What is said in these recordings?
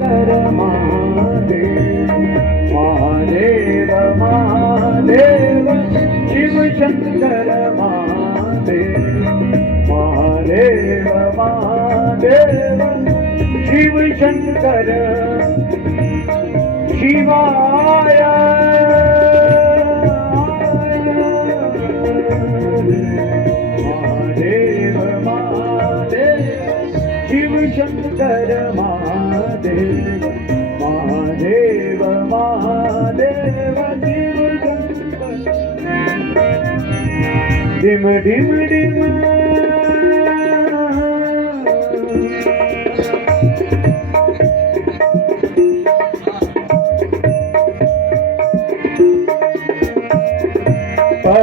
शंकर महादेव महादेव महादेव शिव शंकर महादेव महादेव महादेव शिव शंकर शिवाय महादेव महादेव शिव शंकर महादेव महादेव महादेव शिव शंकर डिम डिम डिम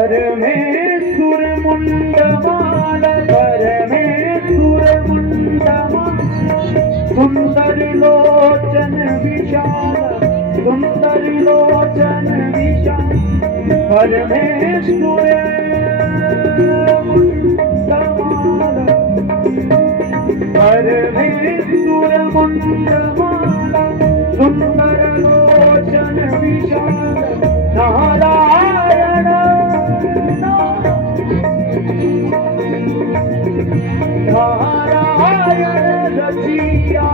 परमेश्वर मुंडमाल परमेश्वर मुंडमाल सुंदर लोचन विशाल सुंदर लोचन विशाल परमेश्वर मुंडमाल परमेश्वर मुंडमाल सुंदर लोचन विशाल नारायण नारायण रचिया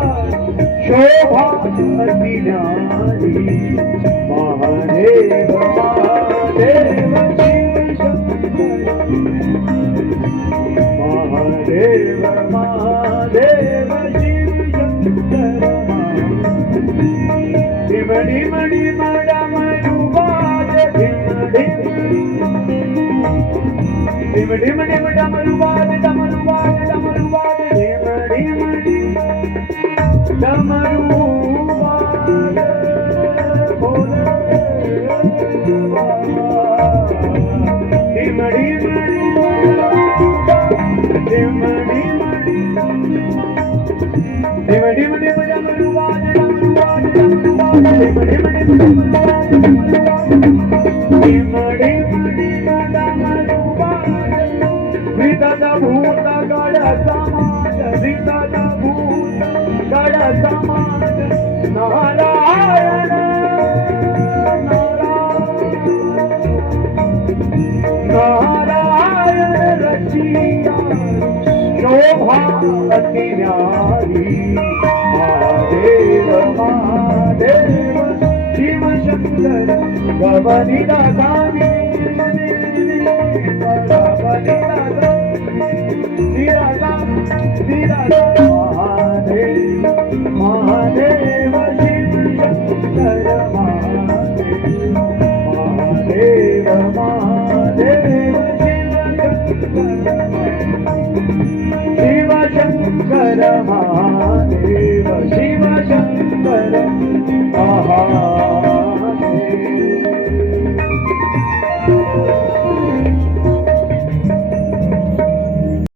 शोभा अति न्यारी महादेव महादेव शिव शंकर महादेव महादेव शिव शंकर डिम डिम डिम डमरुबाज डिम डिम डिम डिम डिम डमरुबाज डमरुबाज डमरुबाज डिम डिम डिम डमरुबाज भोले डिम डिम डिम डिम डिम डिम डिम डमरुबाज डमरुबाज डमरुबाज डिम डिम डिम डमरुबाज डिम डिम डिम डमरुबाज विदद भूत गड समाज विदद भूत गड समाज नारायण नारायण रचिया शोभा अति न्यारी महादेव महादेव शिव शंकर गवनी दादानी महादेव महादेव शिव शंकर महादेव महादेव महादेव शिव शंकर महादेव शिव शंकर महादेव